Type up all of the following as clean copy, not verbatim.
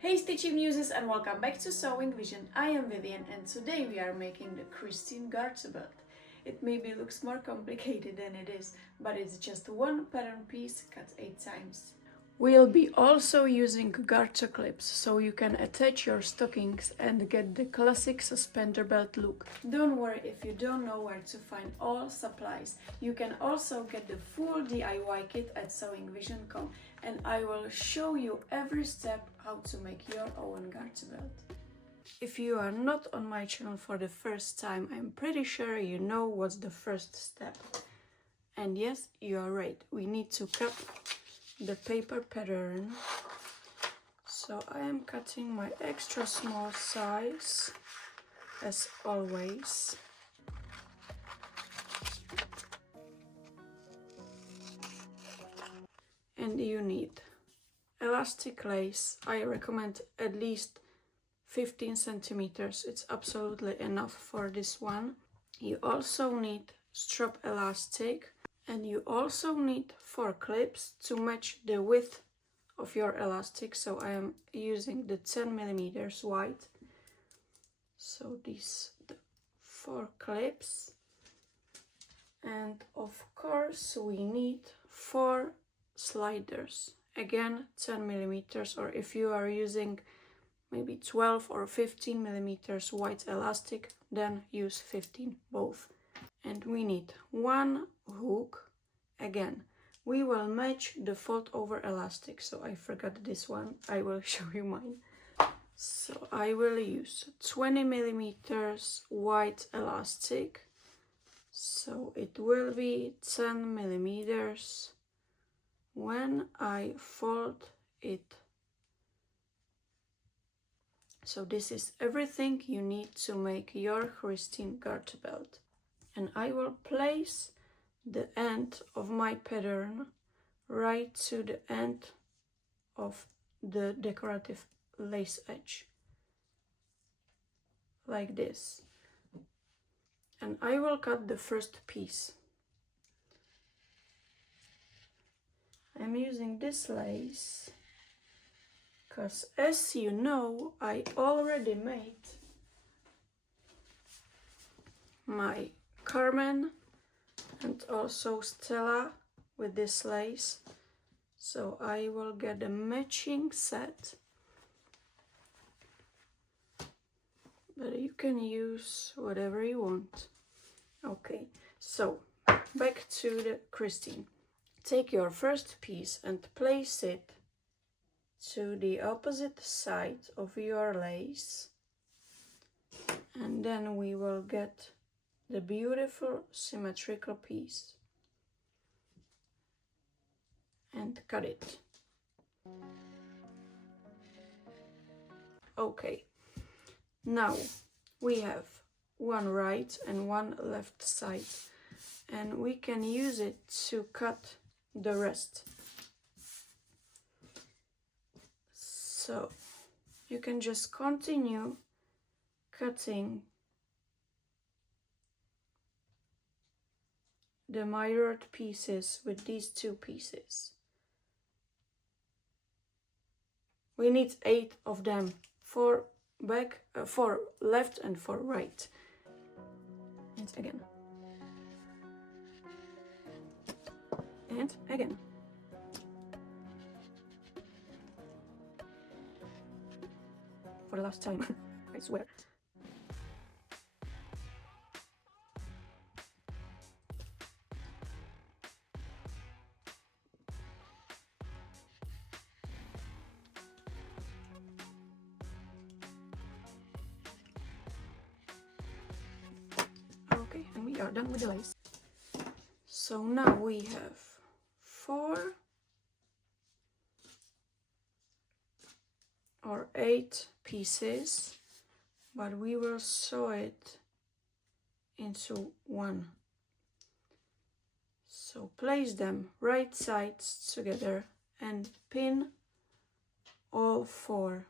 Hey Stitchy Muses, and welcome back to Sewing Vision. I am Vivian, and today we are making the Christine Garter belt. It maybe looks more complicated than it is, but it's just one pattern piece cut 8 times. We'll be also using garter clips, so you can attach your stockings and get the classic suspender belt look. Don't worry if you don't know where to find all supplies. You can also get the full DIY kit at sewingvision.com, and I will show you every step how to make your own garter belt. If you are not on my channel for the first time, I'm pretty sure you know what's the first step. And yes, you are right, we need to cut the paper pattern. So I am cutting my extra small size as always. And you need elastic lace. I recommend at least 15 centimeters. It's absolutely enough for this one. You also need strap elastic, and you also need 4 clips to match the width of your elastic. So I am using the 10 millimeters wide. So these the 4 clips, and of course we need 4 sliders, again 10 millimeters, or if you are using maybe 12 or 15 millimeters white elastic, then use 15, both. And we need 1 hook. Again, we will match the fold over elastic, so I forgot this one. I will show you mine. So I will use 20 millimeters white elastic, so it will be 10 millimeters when I fold it. So this is everything you need to make your Christine Garter belt. And I will place the end of my pattern right to the end of the decorative lace edge, like this. And I will cut the first piece. I'm using this lace because, as you know, I already made my Carmen and also Stella with this lace, so I will get a matching set, but you can use whatever you want. Okay, so back to the Christine. Take your first piece and place it to the opposite side of your lace, and then we will get the beautiful symmetrical piece and cut it. Okay, now we have one right and one left side, and we can use it to cut the rest. So you can just continue cutting the mirrored pieces with these 2 pieces. We need 8 of them, 4 back, 4 left and 4 right. And again. And again. For the last time, I swear. Okay, and we are done with the lace. So now we have 4 or 8 pieces, but we will sew it into one. So place them right sides together and pin all 4.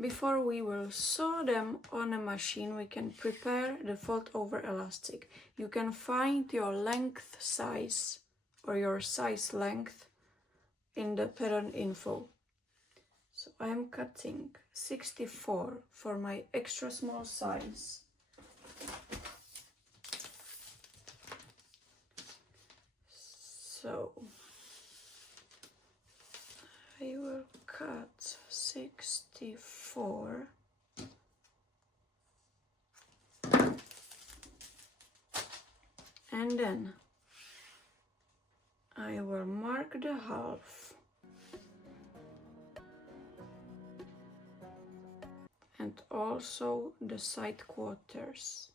Before we will sew them on a machine, we can prepare the fold over elastic. You can find your length size or your size length in the pattern info. So I am cutting 64 for my extra small size. So I will cut 64 and then I will mark the half and also the side quarters.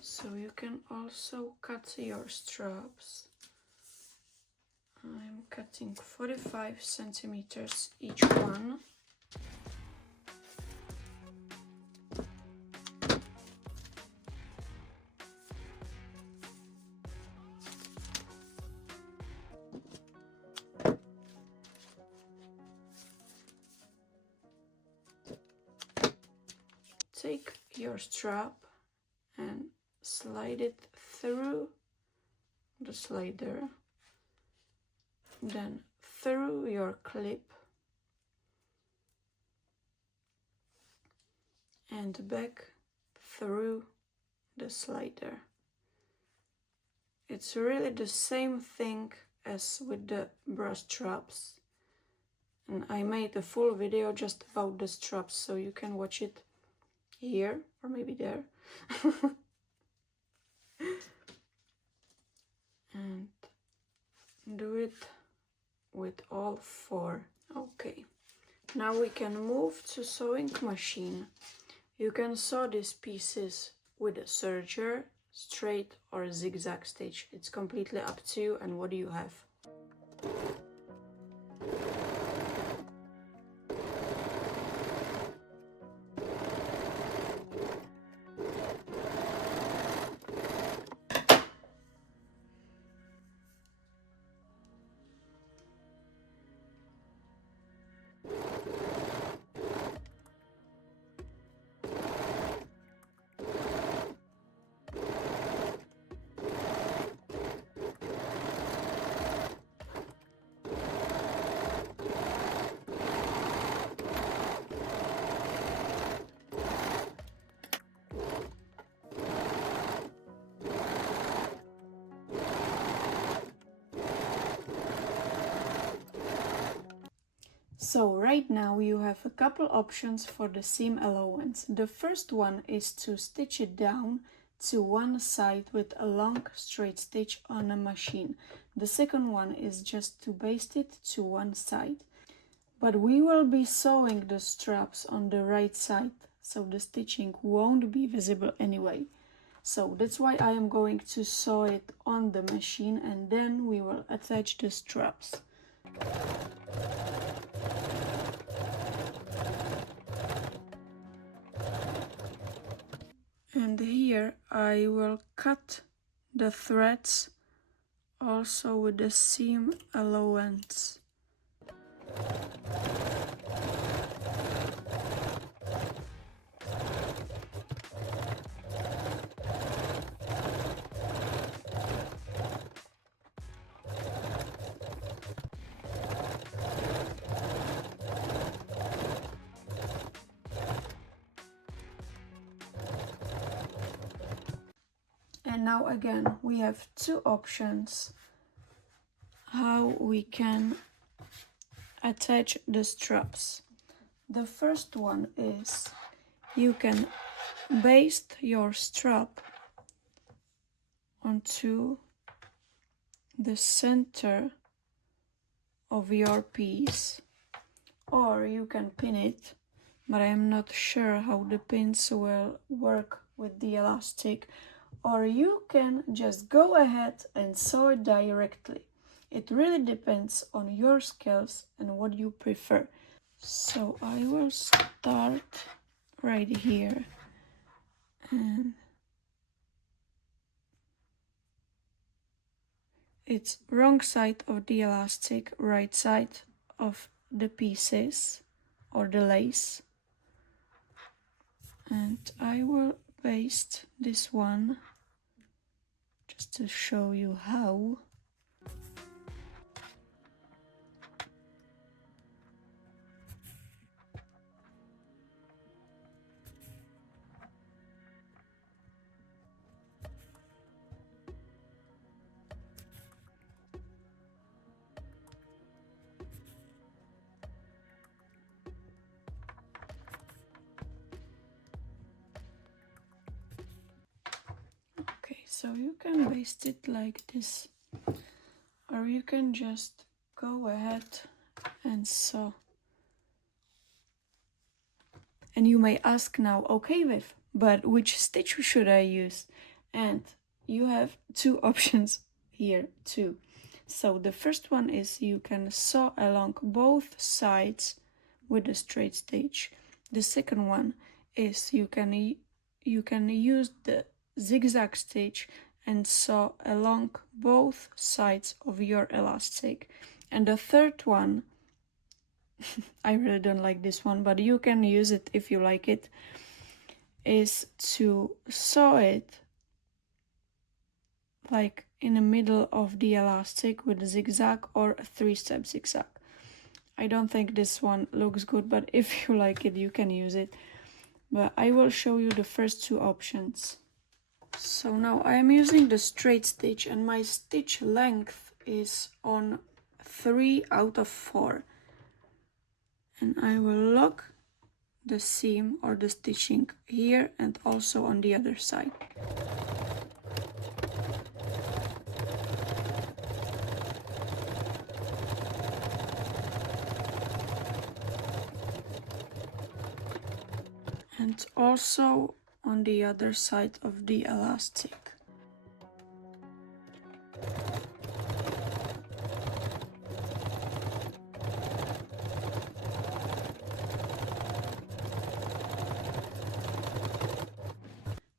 So you can also cut your straps. I'm cutting 45 centimeters each one. Take your strap and slide it through the slider, then through your clip and back through the slider. It's really the same thing as with the bra straps, and I made a full video just about the straps, so you can watch it here or maybe there. And do it with all four. Okay, now we can move to sewing machine. You can sew these pieces with a serger, straight or zigzag stitch. It's completely up to you and what you have. So right now you have a couple options for the seam allowance. The first one is to stitch it down to one side with a long straight stitch on a machine. The second one is just to baste it to one side. But we will be sewing the straps on the right side, so the stitching won't be visible anyway. So that's why I am going to sew it on the machine and then we will attach the straps. And here I will cut the threads also with the seam allowance. And now again, we have two options how we can attach the straps. The first one is you can baste your strap onto the center of your piece, or you can pin it, but I am not sure how the pins will work with the elastic. Or you can just go ahead and sew it directly. It really depends on your skills and what you prefer. So I will start right here and it's wrong side of the elastic, right side of the pieces or the lace. And I will baste this one just to show you how. Okay, so you can baste it like this, or you can just go ahead and sew. And you may ask now, okay, Viv, but which stitch should I use? And you have two options here too. So the first one is you can sew along both sides with a straight stitch. The second one is you can use the zigzag stitch and sew along both sides of your elastic. And the third one, I really don't like this one, but you can use it if you like it, is to sew it like in the middle of the elastic with a zigzag or a 3-step zigzag. I don't think this one looks good, but if you like it, you can use it. But I will show you the first two options. So now I am using the straight stitch and my stitch length is on 3 out of 4. And I will lock the seam or the stitching here and also on the other side. And also on the other side of the elastic.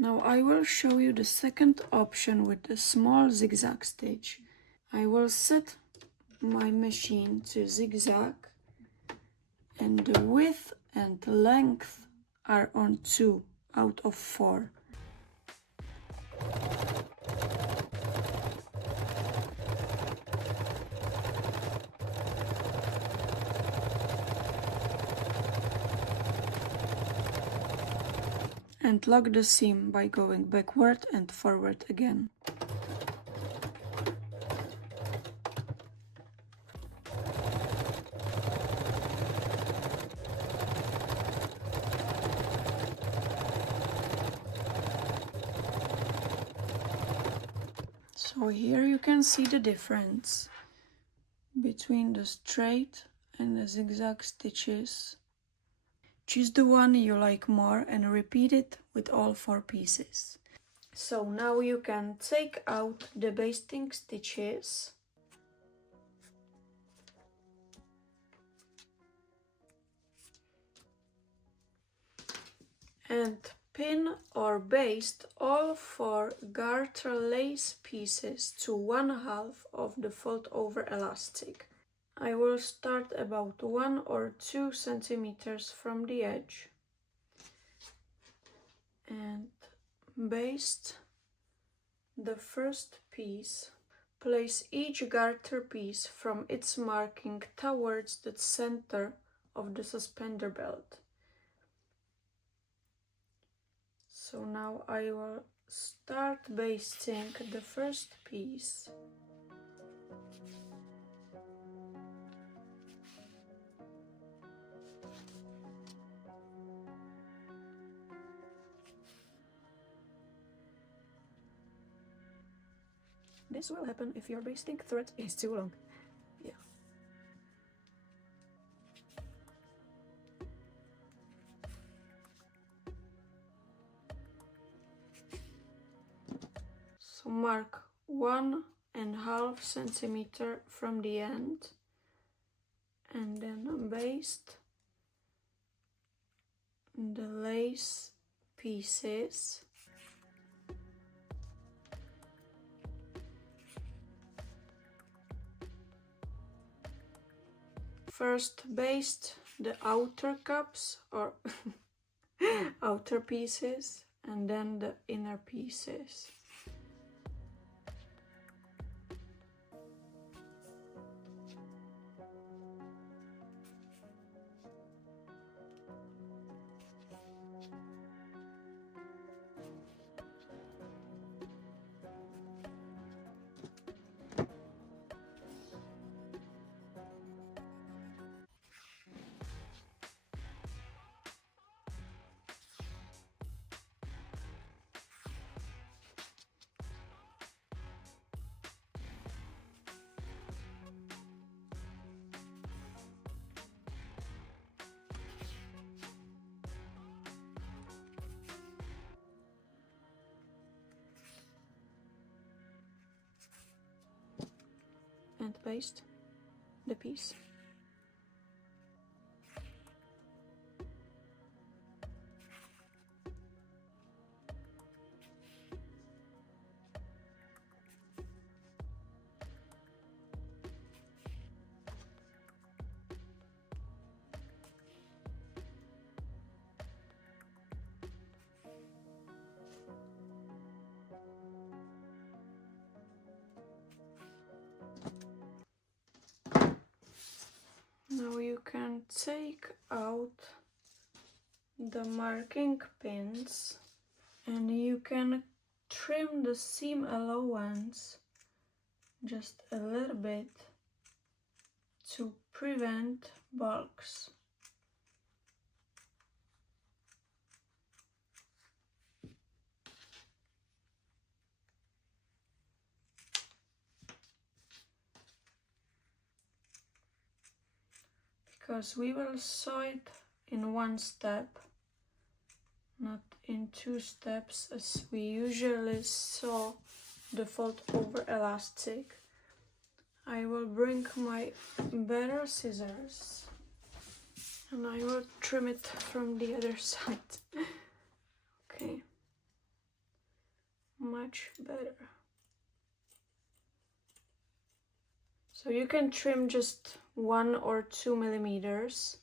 Now I will show you the second option with the small zigzag stitch. I will set my machine to zigzag and the width and length are on 2 out of 4. And lock the seam by going backward and forward again. So here you can see the difference between the straight and the zigzag stitches. Choose the one you like more and repeat it with all 4 pieces. So now you can take out the basting stitches. And pin or baste all 4 garter lace pieces to 1/2 of the fold over elastic. I will start about 1 or 2 centimeters from the edge and baste the first piece. Place each garter piece from its marking towards the center of the suspender belt. So now I will start basting the first piece. This will happen if your basting thread is too long. Yeah. So mark 1.5 centimeter from the end and then baste the lace pieces. First baste the outer cups or outer pieces and then the inner pieces. And baste the piece. Now you can take out the marking pins and you can trim the seam allowance just a little bit to prevent bulks. Because we will sew it in one step, not in two steps as we usually sew the fold over elastic. I will bring my better scissors and I will trim it from the other side. Okay, much better. So you can trim just 1 or 2 millimeters.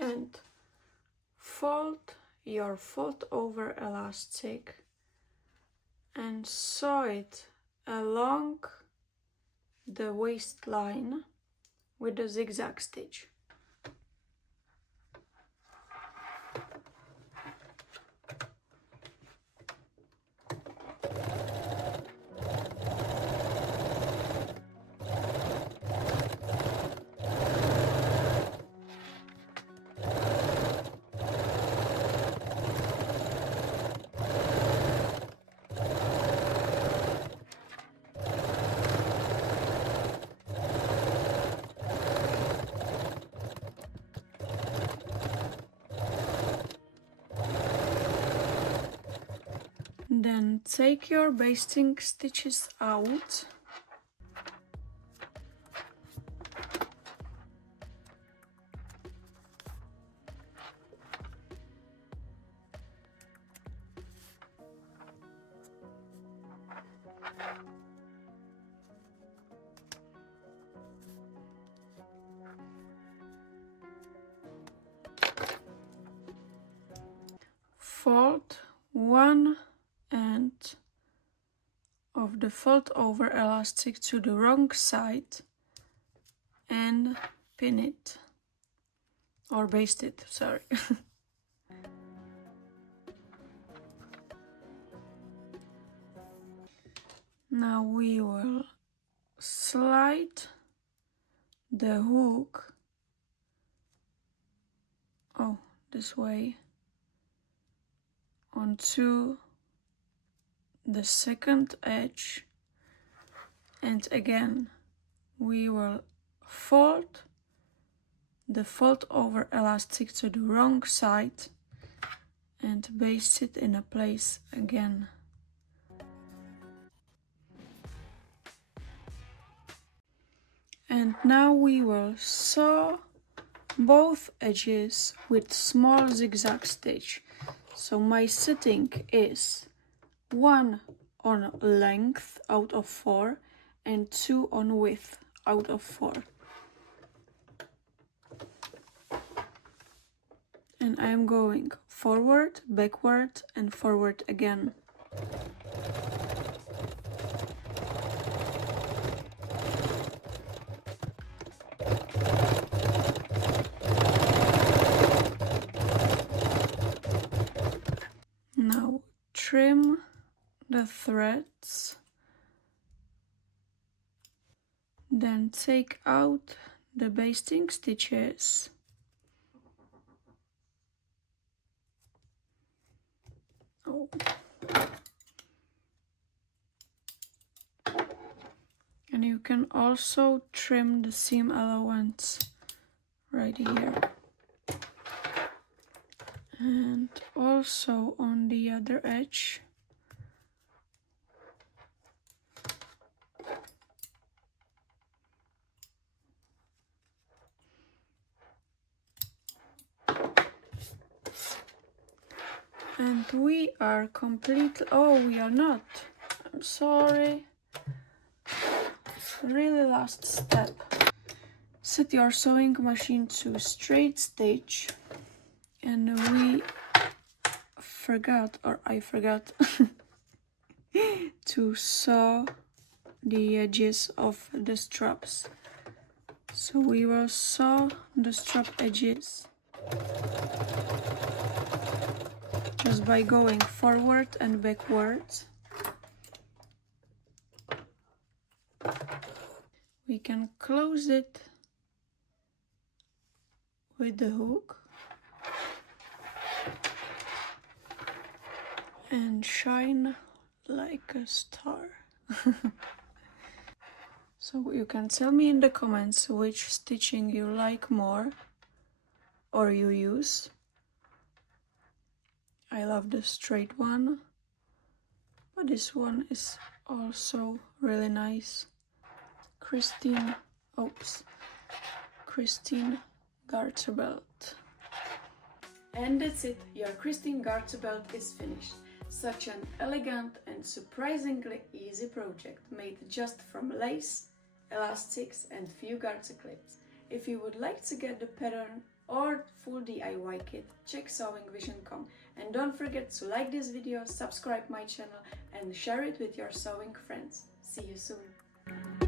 And fold your fold over elastic and sew it along the waistline with a zigzag stitch. Then take your basting stitches out fold one end of the fold over elastic to the wrong side and pin it or baste it, sorry. Now we will slide the hook this way onto the second edge, and again we will fold the fold over elastic to the wrong side and baste it in a place again. And now we will sew both edges with small zigzag stitch. So my setting is 1 on length out of 4 and 2 on width out of 4. And I am going forward, backward and forward again. Now trim the threads, then take out the basting stitches. Oh. And you can also trim the seam allowance right here. And also on the other edge. And we are complete. Oh, we are not. I'm sorry. Really last step. Set your sewing machine to straight stitch. And we forgot, or I forgot, to sew the edges of the straps. So we will sew the strap edges just by going forward and backwards. We can close it with the hook and shine like a star. So you can tell me in the comments which stitching you like more or you use. I love the straight one, but this one is also really nice. Christine Garter belt. And that's it, your Christine Garter belt is finished. Such an elegant and surprisingly easy project, made just from lace, elastics and few garter clips. If you would like to get the pattern or full DIY kit, check sewingvision.com, and don't forget to like this video, subscribe my channel and share it with your sewing friends. See you soon!